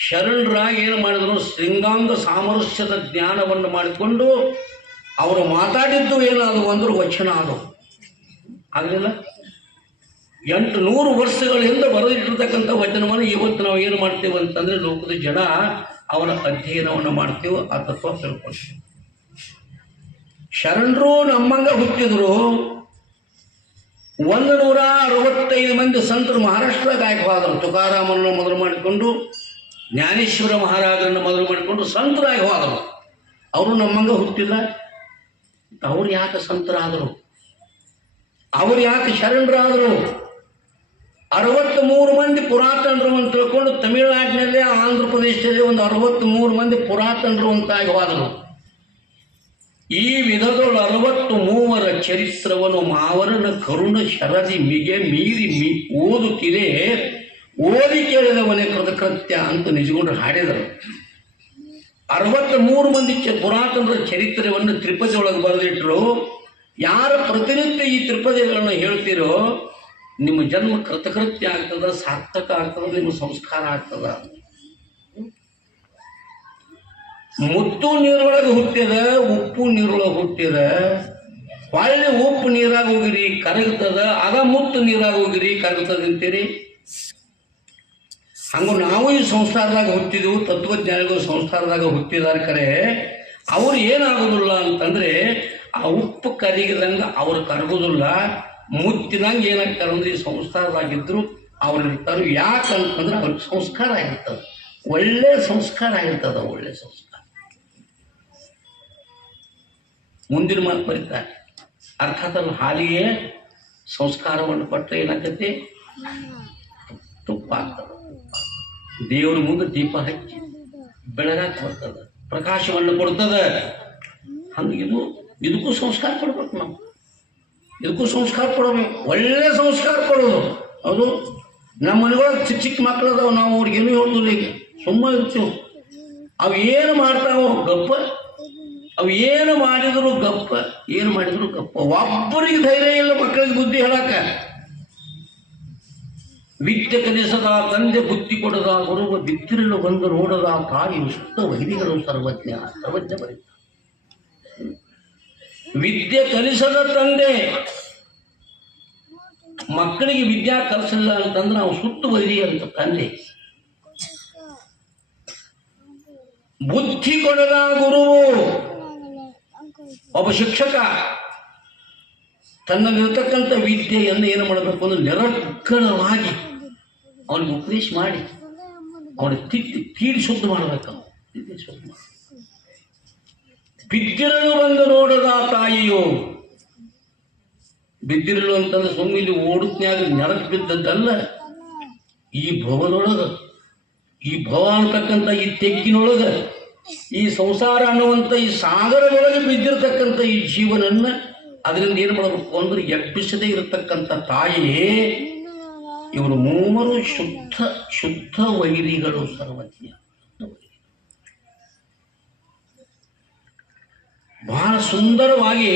ಶರಣರಾಗಿ ಏನು ಮಾಡಿದ್ರು? ಶೃಂಗಾಂಗ ಸಾಮರಸ್ಯದ ಜ್ಞಾನವನ್ನು ಮಾಡಿಕೊಂಡು ಅವರು ಮಾತಾಡಿದ್ದು ಏನಾದವು ಅಂದ್ರೆ ವಚನ ಆದವು. ಆಗಲಿಲ್ಲ? 800 ವರ್ಷಗಳಿಂದ ಬರೆದಿಟ್ಟಿರ್ತಕ್ಕಂಥ ವಚನವನ್ನು ಇವತ್ತು ನಾವು ಏನು ಮಾಡ್ತೇವೆ ಅಂತಂದರೆ ಲೋಕದ ಜನ ಅವರ ಅಧ್ಯಯನವನ್ನು ಮಾಡ್ತೇವೆ, ಆ ತತ್ವ ತಿಳ್ಕೊಳ್ತೇವೆ. ಶರಣರು ನಮ್ಮಂಗ ಹುಟ್ಟಿದ್ರು, 165 ಮಂದಿ ಸಂತರು ಮಹಾರಾಷ್ಟ್ರ ಗಾಯಕವಾದರು. ತುಕಾರಾಮರನ್ನು ಮೊದಲು ಮಾಡಿಕೊಂಡು, ಜ್ಞಾನೇಶ್ವರ ಮಹಾರಾಜರನ್ನು ಮೊದಲು ಮಾಡಿಕೊಂಡು ಸಂತರಾಗಿ ಹೋದರು. ಅವರು ನಮ್ಮಂಗ ಹುಟ್ಟಿಲ್ಲ. ಅವ್ರು ಯಾಕೆ ಸಂತರಾದರು? ಅವ್ರು ಯಾಕೆ ಶರಣರಾದರು? 63 ಮಂದಿ ಪುರಾತನರು ಅಂತ ತಿಳ್ಕೊಂಡು ತಮಿಳುನಾಡಿನಲ್ಲೇ, ಆಂಧ್ರ ಪ್ರದೇಶದಲ್ಲಿ ಒಂದು 63 ಮಂದಿ ಪುರಾತನರು ಅಂತಾಗಿ ಹೋದರು. ಈ ವಿಧದೊಳು 63 ಚರಿತ್ರವನ್ನು ಮಾವರನ ಕರುಣ ಶರದಿ ಮಿಗೆ ಮೀರಿ ಓದುತ್ತಿದೆ, ಓದಿ ಕೇಳಿದವನೇ ಕೃತಕೃತ್ಯ ಅಂತ ನಿಜಗೊಂಡು ಹಾಡಿದರು. 63 ಮಂದಿ ಪುರಾತನರ ಚರಿತ್ರೆಯನ್ನು ತ್ರಿಪದಿಯೊಳಗೆ ಬರೆದಿಟ್ಟರು. ಯಾರು ಪ್ರತಿನಿತ್ಯ ಈ ತ್ರಿಪದಿಗಳನ್ನು ಹೇಳ್ತೀರೋ ನಿಮ್ಮ ಜನ್ಮ ಕೃತಕೃತ್ಯ ಆಗ್ತದ, ಸಾರ್ಥಕ ಆಗ್ತದ, ನಿಮ್ಮ ಸಂಸ್ಕಾರ ಆಗ್ತದ. ಮುತ್ತು ನೀರೊಳಗೆ ಹುಟ್ಟಿದ, ಉಪ್ಪು ನೀರೊಳಗೆ ಹುಟ್ಟಿದ, ಒಳ್ಳೆ ಉಪ್ಪು ನೀರಾಗ ಹೋಗಿರಿ ಕರಗ್ತದ, ಅದ ಮುತ್ತು ನೀರಾಗ ಹೋಗಿರಿ ಕರಗ್ತದ ಅಂತೀರಿ. ಹಂಗ ನಾವು ಈ ಸಂಸಾರದಾಗ ಹುಟ್ಟಿದೆವು, ತತ್ವಜ್ಞಾನಿಗಳು ಸಂಸಾರದಾಗ ಹುಟ್ಟಿದಾರೆ. ಕರೆ ಅವ್ರು ಏನಾಗೋದಿಲ್ಲ ಅಂತಂದ್ರೆ ಆ ಉಪ್ಪು ಕರಗಿದಂಗ ಅವ್ರು ಕರಗೋದಿಲ್ಲ, ಮುತ್ತಿದಂಗೆ ಏನಾಗ್ತಾರೆ ಅಂದ್ರೆ ಈ ಸಂಸಾರದಾಗಿದ್ರು ಅವ್ರು ಇರ್ತಾರೆ. ಯಾಕಂತಂದ್ರೆ ಅವ್ರಿಗೆ ಸಂಸ್ಕಾರ ಆಗಿರ್ತದೆ, ಒಳ್ಳೆ ಸಂಸ್ಕಾರ ಆಗಿರ್ತದ, ಒಳ್ಳೆ ಸಂಸ್ಕಾರ. ಮುಂದಿನ ಮಾತು ಬರೀತಾರೆ, ಅರ್ಥಾತ್ ಅಲ್ಲಿ ಹಾಲಿಗೆ ಸಂಸ್ಕಾರವನ್ನು ಕೊಟ್ಟರೆ ಏನಾಗ್ತೈತಿ? ತುಪ್ಪ ಆಗ್ತದೆ. ದೇವರ ಮುಂದೆ ದೀಪ ಹಚ್ಚಿ ಬೆಳಗಾಕ ಬರ್ತದೆ, ಪ್ರಕಾಶವನ್ನು ಕೊಡ್ತದೆ. ಹಂಗೆ ಇದಕ್ಕೂ ಸಂಸ್ಕಾರ ಕೊಡ್ಬೇಕು. ನಾವು ಇದಕ್ಕೂ ಸಂಸ್ಕಾರ ಕೊಡಬೇಕು, ಒಳ್ಳೆ ಸಂಸ್ಕಾರ ಕೊಡೋದು. ಅದು ನಮ್ಮ ಮನೆಯೊಳಗೆ ಚಿಕ್ಕ ಚಿಕ್ಕ ಮಕ್ಕಳದಾವ, ನಾವು ಅವ್ರಿಗೇನು ಹೇಳೋದಿಲ್ಲ. ಈಗ ಸುಮ್ಮನೆ ಇರ್ತೀವಿ. ಅವು ಏನು ಮಾಡ್ತಾವೋ ಗಪ್ಪ, ಅವು ಏನು ಮಾಡಿದ್ರು ಗಪ್ಪ, ಏನು ಮಾಡಿದ್ರು ಗಪ್ಪ. ಒಬ್ಬರಿಗೆ ಧೈರ್ಯ ಇಲ್ಲ ಮಕ್ಕಳಿಗೆ ಬುದ್ಧಿ ಹೇಳಕ್ಕ. ವಿದ್ಯೆ ಕಲಿಸದ ತಂದೆ ಬುದ್ಧಿ ಕೊಡದ ಗುರುವ ಬಿತ್ತಿರಲು ಬಂದು ನೋಡದ ತಾಯಿ ಸುತ್ತ ವೈರಿಗಳು ಸರ್ವಜ್ಞ ಬರೀತ. ವಿದ್ಯೆ ಕಲಿಸದ ತಂದೆ ಮಕ್ಕಳಿಗೆ ವಿದ್ಯಾ ಕಲಿಸಲಿಲ್ಲ ಅಂತಂದ್ರೆ ನಾವು ಸುತ್ತು ವೈರಿ ಅಂತ ತಂದೆ. ಬುದ್ಧಿ ಕೊಡದ ಗುರುವು ಒಬ್ಬ ಶಿಕ್ಷಕ ತನ್ನಲ್ಲಿರತಕ್ಕಂಥ ವಿದ್ಯೆಯನ್ನು ಏನು ಮಾಡಬೇಕು ಅಂದ್ರೆ ನಿರರ್ಗಳವಾಗಿ ಅವನಿಗೆ ಉಪದೇಶ ಮಾಡಿ ಅವನಿಗೆ ತೀರಿ ಶುದ್ಧ ಮಾಡಬೇಕು. ಬಿದ್ದಿರಲು ಬಂದು ನೋಡದ ತಾಯಿಯೋ, ಬಿದ್ದಿರಲು ಅಂತಂದ್ರೆ ಸುಮ್ಮನೆ ಓಡುತ್ನ್ಯಾಗ ನೆರಕ್ ಬಿದ್ದದ್ದಲ್ಲ. ಈ ಭವದೊಳಗ, ಈ ಭವ ಅಂತಕ್ಕಂಥ ಈ ತೆಗ್ಗಿನೊಳಗ, ಈ ಸಂಸಾರ ಅನ್ನುವಂಥ ಈ ಸಾಗರದೊಳಗೆ ಬಿದ್ದಿರತಕ್ಕಂಥ ಈ ಜೀವನನ್ನ ಅದರಿಂದ ಏನು ಮಾಡಬೇಕು ಅಂದ್ರೆ ಎಬ್ಬಿಸದೇ ಇರತಕ್ಕಂಥ ತಾಯಿಯೇ. ಇವರು ಮೂವರು ಶುದ್ಧ ವೈರಿಗಳು, ಸರ್ವಜ್ಞ. ಬಹಳ ಸುಂದರವಾಗಿ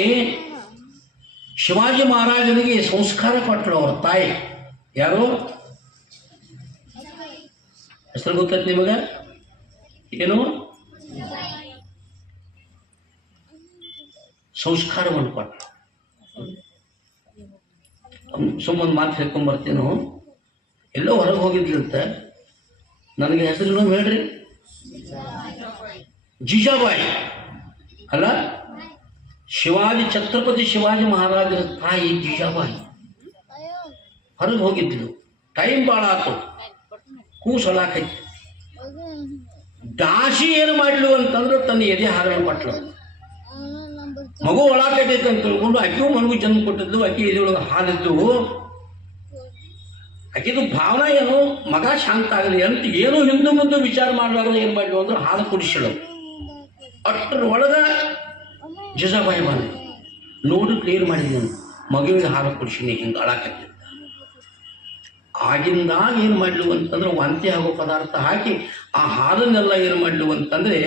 ಶಿವಾಜಿ ಮಹಾರಾಜನಿಗೆ ಸಂಸ್ಕಾರ ಕೊಟ್ಟರು ಅವರ ತಾಯಿ. ಯಾರು ಹೆಸರು ಗೊತ್ತೈತಿ ನಿಮಗ? ಏನು? ಸಂಸ್ಕಾರವನ್ನು ಕೊಟ್ಟರು. ಸುಮ್ಮನೆ ಮಾತು ಹೇಳ್ಕೊಂಡ್ಬರ್ತೇನು, ಎಲ್ಲೋ ಹೊರಗೆ ಹೋಗಿದ್ರಂತೆ. ನನಗೆ ಹೆಸರು ಹೇಳ್ರಿ. ಜೀಜಾಬಾಯಿ ಅಲ್ಲ, ಛತ್ರಪತಿ ಶಿವಾಜಿ ಮಹಾರಾಜರ ತಾಯಿ ಜೀಜಾಬಾಯಿ ಹೊರಗೆ ಹೋಗಿದ್ಲು. ಟೈಮ್ ಭಾಳ ಆತು, ಕೂಸಲಾಕೈತಿ. ದಾಸಿ ಏನು ಮಾಡ್ಲು ಅಂತಂದ್ರೆ ತನ್ನ ಎದೆ ಹಾರನ್ನು ಕೊಟ್ಲು. ಮಗು ಒಳಾಕೈತೈತೆ ಅಂತ ತಿಳ್ಕೊಂಡು ಆಕೆಯೂ ಮನಗೂ ಜನ್ಮ ಕೊಟ್ಟಿದ್ಲು. ಆಕೆ ಎದೆಯೊಳಗೆ ಹಾಲಿದ್ದು. ಆಕೆದು ಭಾವನಾ ಏನು, ಮಗ ಶಾಂತ ಆಗಲಿ ಅಂತ ಏನು ಹಿಂದೆ ಮುಂದೆ ವಿಚಾರ ಮಾಡಲಾರ್ದು ಏನು ಮಾಡ್ಲು ಅಂದ್ರೆ ಹಾಲು ಕುಡಿಸಲು. ಅಷ್ಟರ ಒಳಗ ಜೀಜಾಬಾಯಿ ಬಂದು ನೋಡಿ ಕ್ಲಿಯರ್ ಮಾಡಿದ್ದೀನಿ, ಮಗುವಿಗೆ ಹಾಲು ಕುಡಿಸಿನಿ, ಹಿಂಗೆ ಅಳಾಕತ್ತಿದ್ದ. ಆಗಿಂದಾಗ ಏನು ಮಾಡ್ಲು ಅಂತಂದ್ರೆ ವಾಂತಿ ಆಗೋ ಪದಾರ್ಥ ಹಾಕಿ ಆ ಹಾಲನ್ನೆಲ್ಲ ಏನು ಮಾಡ್ಲು ಅಂತಂದ್ರೆ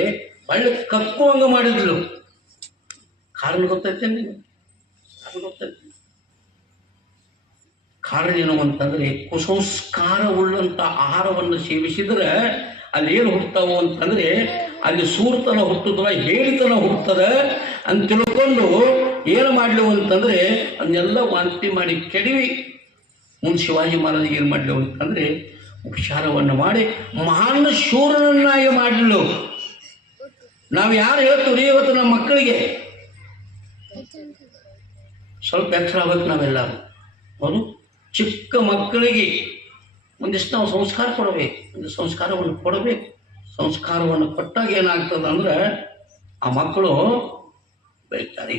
ಒಳ್ಳೆ ಕಕ್ಕುವಂಗ ಮಾಡಿದ್ಲು. ಕಾರಣ ಗೊತ್ತೈತೆ ನೀವು? ಗೊತ್ತೈತೆ. ಕಾರಣ ಏನು ಅಂತಂದ್ರೆ ಕುಸಂಸ್ಕಾರ ಉಳ್ಳಂತ ಆಹಾರವನ್ನು ಸೇವಿಸಿದ್ರೆ ಅಲ್ಲಿ ಏನು ಹುಟ್ಟತಾವು ಅಂತಂದ್ರೆ ಅಲ್ಲಿ ಸೂರ್ತನ ಹುಟ್ಟುತ್ತಲ್ಲ, ಹೇಳಿತನ ಹುಟ್ಟುತ್ತದೆ ಅಂತ ತಿಳ್ಕೊಂಡು ಏನು ಮಾಡ್ಲು ಅಂತಂದ್ರೆ ಅದನ್ನೆಲ್ಲ ವಾಂತಿ ಮಾಡಿ ಕೆಡವಿ ಮುಂದೆ ಶಿವಾಜಿ ಮಹಾರಾಜಿಗೆ ಏನು ಮಾಡ್ಲು ಅಂತಂದ್ರೆ ಉಪಚಾರವನ್ನು ಮಾಡಿ ಮಹಾನ್ ಶೂರನನ್ನಾಗಿ ಮಾಡಲು. ನಾವು ಯಾರು ಹೇಳ್ತೀವಿ ಇವತ್ತು ನಮ್ಮ ಮಕ್ಕಳಿಗೆ ಸ್ವಲ್ಪ ಎಚ್ಚರ ಆಗ್ಬೇಕು. ನಾವೆಲ್ಲರೂ ಅವರು ಚಿಕ್ಕ ಮಕ್ಕಳಿಗೆ ಒಂದಿಷ್ಟು ನಾವು ಸಂಸ್ಕಾರ ಕೊಡಬೇಕು, ಒಂದು ಸಂಸ್ಕಾರವನ್ನು ಕೊಡಬೇಕು. ಸಂಸ್ಕಾರವನ್ನು ಕೊಟ್ಟಾಗ ಏನಾಗ್ತದೆ ಅಂದ್ರೆ ಆ ಮಕ್ಕಳು ಬೆಳೀತಾರೆ.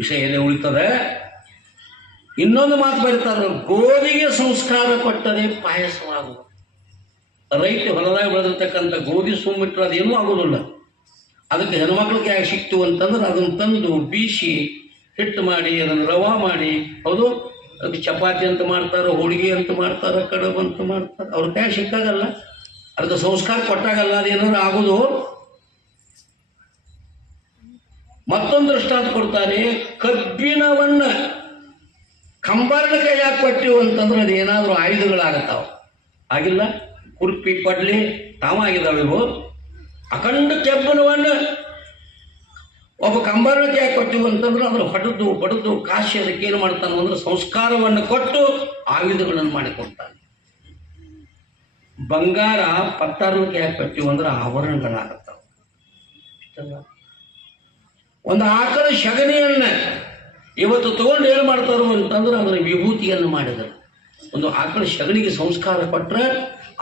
ವಿಷಯ ಎಲ್ಲಿ ಉಳಿತದೆ. ಇನ್ನೊಂದು ಮಾತು ಬರೀತಾರೆ, ಗೋಧಿಗೆ ಸಂಸ್ಕಾರ ಕೊಟ್ಟರೆ ಪಾಯಸವಾಗುವ. ರೈತ ಹೊಲದಾಗ ಬೆಳೆದಿರ್ತಕ್ಕಂಥ ಗೋಧಿ ಸುಮ್ಮಿಟ್ರೆ ಅದೇನೂ ಆಗೋದಿಲ್ಲ. ಅದಕ್ಕೆ ಹೆಣ್ಮಕ್ಳಿಗೆ ಯಾಕೆ ಸಿಕ್ತು ಅಂತಂದ್ರೆ ಅದನ್ನು ತಂದು ಬೀಸಿ ಹಿಟ್ಟು ಮಾಡಿ ಅದನ್ನು ರವಾ ಮಾಡಿ, ಹೌದು, ಅದಕ್ಕೆ ಚಪಾತಿ ಅಂತ ಮಾಡ್ತಾರೆ, ಹೋಳಿಗೆ ಅಂತ ಮಾಡ್ತಾರೆ, ಕಡುಬು ಅಂತ ಮಾಡ್ತಾರೆ. ಅವ್ರ ಕೈ ಸಿಕ್ಕಾಗಲ್ಲ, ಅದಕ್ಕೆ ಸಂಸ್ಕಾರ ಕೊಟ್ಟಾಗಲ್ಲ, ಅದೇನಾದ್ರು ಆಗೋದು. ಮತ್ತೊಂದು ದೃಷ್ಟಾಂತ ಕೊಡ್ತಾರೆ, ಕಬ್ಬಿಣವನ್ನ ಕಂಬಾರನ ಕೈಯಾಗಿ ಕೊಟ್ಟಿವು ಅಂತಂದ್ರೆ ಅದೇನಾದ್ರೂ ಆಯುಧಗಳಾಗತ್ತಾವ. ಆಗಿಲ್ಲ, ಕುರ್ಪಿ ಪಡ್ಲಿ ತಾವಾಗಿದ್ದಾವೆ ಇವು. ಅಖಂಡ ಕೆಬ್ಬನವನ್ನ ಒಬ್ಬ ಕಂಬಾರನ ಕೈಯಾಗಿ ಕೊಟ್ಟಿವು ಅಂತಂದ್ರೆ ಅದ್ರ ಹೊಡೆದು ಕಾಶಿ ಅದಕ್ಕೆ ಏನು ಮಾಡ್ತಾನೆ ಅಂದ್ರೆ ಸಂಸ್ಕಾರವನ್ನು ಕೊಟ್ಟು ಆಯುಧಗಳನ್ನು ಮಾಡಿಕೊಡ್ತಾನೆ. ಬಂಗಾರ ಪತ್ತಾರನ ಕೈಯಾಗಿ ಕೊಟ್ಟಿವು ಅಂದ್ರೆ ಆಭರಣಗಳಾಗತ್ತಾವ. ಒಂದು ಆಕಳ ಶಗಣಿಯನ್ನ ಇವತ್ತು ತಗೊಂಡು ಏನು ಮಾಡ್ತಾರೋ ಅಂತಂದ್ರೆ ಅದರ ವಿಭೂತಿಯನ್ನು ಮಾಡಿದರು. ಒಂದು ಆಕಳ ಶಗಣಿಗೆ ಸಂಸ್ಕಾರ ಕೊಟ್ಟರೆ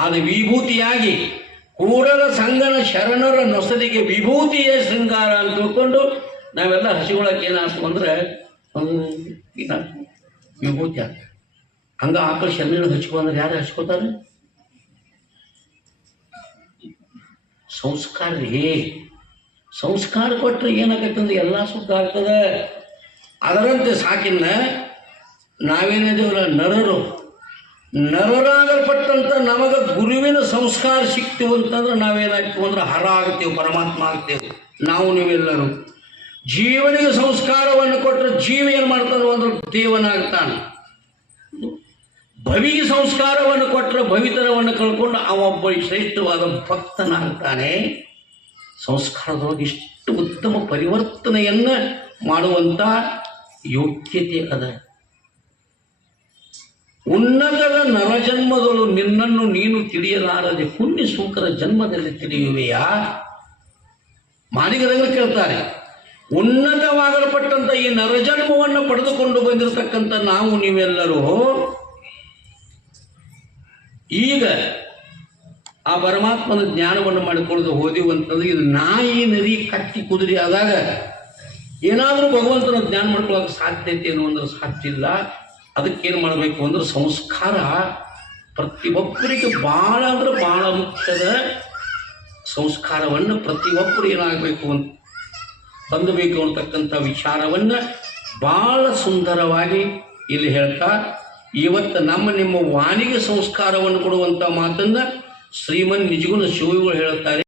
ಅದು ವಿಭೂತಿಯಾಗಿ ಕೂಡಲ ಸಂಗನ ಶರಣರ ನೊಸಲಿಗೆ ವಿಭೂತಿಯೇ ಶೃಂಗಾರ ಅಂತ ತಿಳ್ಕೊಂಡು ನಾವೆಲ್ಲ ಹಸಿಗೊಳಕ್ಕೆ ಏನಾಗ್ತದೆ ಅಂದ್ರೆ ವಿಭೂತಿ ಆಗ್ತದೆ. ಹಂಗ ಆಕಳ ಶಗಣಿನ ಹಚ್ಕೊ ಅಂದ್ರೆ ಯಾರು ಹಚ್ಕೋತಾರೆ? ಸಂಸ್ಕಾರ ರೀ. ಸಂಸ್ಕಾರ ಕೊಟ್ಟರೆ ಏನಾಗತ್ತಂದ್ರೆ ಎಲ್ಲ ಸುದ್ದ ಆಗ್ತದೆ. ಅದರಂತೆ ಸಾಕಿನ್ನ ನಾವೇನಿದೇವಲ್ಲ ನರರಾಗಲ್ಪಟ್ಟಂತ ನಮಗೆ ಗುರುವಿನ ಸಂಸ್ಕಾರ ಸಿಕ್ತೀವಿ ಅಂತಂದ್ರೆ ನಾವೇನಾಗ್ತೀವಿ ಅಂದ್ರೆ ಹರ ಆಗ್ತೀವಿ, ಪರಮಾತ್ಮ ಆಗ್ತೇವೆ ನಾವು ನೀವೆಲ್ಲರೂ. ಜೀವನಿಗೆ ಸಂಸ್ಕಾರವನ್ನು ಕೊಟ್ಟರೆ ಜೀವ ಏನು ಮಾಡ್ತಾನೆ ಅಂದ್ರೆ ದೇವನಾಗ್ತಾನೆ. ಭವಿಗೆ ಸಂಸ್ಕಾರವನ್ನು ಕೊಟ್ಟರೆ ಭವಿತರವನ್ನು ಕಳ್ಕೊಂಡು ಅವೊಬ್ಬ ಶ್ರೇಷ್ಠವಾದ ಭಕ್ತನಾಗ್ತಾನೆ. ಸಂಸ್ಕಾರದೊಳಗೆ ಇಷ್ಟು ಉತ್ತಮ ಪರಿವರ್ತನೆಯನ್ನು ಮಾಡುವಂಥ ಯೋಗ್ಯತೆ ಅದ. ಉನ್ನತದ ನರಜನ್ಮದಳು ನಿನ್ನನ್ನು ನೀನು ತಿಳಿಯಲಾರದೆ ಪುಣ್ಯ ಸೂಕರ ಜನ್ಮದಲ್ಲಿ ತಿಳಿಯುವೆಯಾ? ಮಾದಿಗರಲ್ಲಿ ಕೇಳ್ತಾರೆ, ಉನ್ನತವಾಗಲ್ಪಟ್ಟಂತ ಈ ನರಜನ್ಮವನ್ನು ಪಡೆದುಕೊಂಡು ಬಂದಿರತಕ್ಕಂಥ ನಾವು ನೀವೆಲ್ಲರೂ ಈಗ ಆ ಪರಮಾತ್ಮನ ಜ್ಞಾನವನ್ನು ಮಾಡಿಕೊಳ್ಳೋದು ಹೋದಿವಂತಂದ್ರೆ ಇದು ನಾಯಿ ನರಿ ಕಟ್ಟಿ ಕುದುರೆ ಆದಾಗ ಏನಾದರೂ ಭಗವಂತನ ಜ್ಞಾನ ಮಾಡ್ಕೊಳ್ಳೋಕೆ ಸಾಧ್ಯತೆ ಏನು ಅಂದ್ರೆ ಸಾಧ್ಯ ಇಲ್ಲ. ಅದಕ್ಕೇನು ಮಾಡಬೇಕು ಅಂದ್ರೆ ಸಂಸ್ಕಾರ ಪ್ರತಿಯೊಬ್ಬರಿಗೆ ಭಾಳ ಅಂದ್ರೆ ಭಾಳ ಮುಖ್ಯದ. ಸಂಸ್ಕಾರವನ್ನು ಪ್ರತಿಯೊಬ್ಬರು ಏನಾಗಬೇಕು ಅಂತ ಹೊಂದಬೇಕು ಅಂತಕ್ಕಂಥ ವಿಚಾರವನ್ನು ಭಾಳ ಸುಂದರವಾಗಿ ಇಲ್ಲಿ ಹೇಳ್ತಾ ಇವತ್ತು ನಿಮ್ಮ ವಾಣಿಗೆ ಸಂಸ್ಕಾರವನ್ನು ಕೊಡುವಂಥ ಮಾತನ್ನು ಶ್ರೀಮನ್ ನಿಜಗುಣ ಶಿವಗಳು ಹೇಳುತ್ತಾರೆ.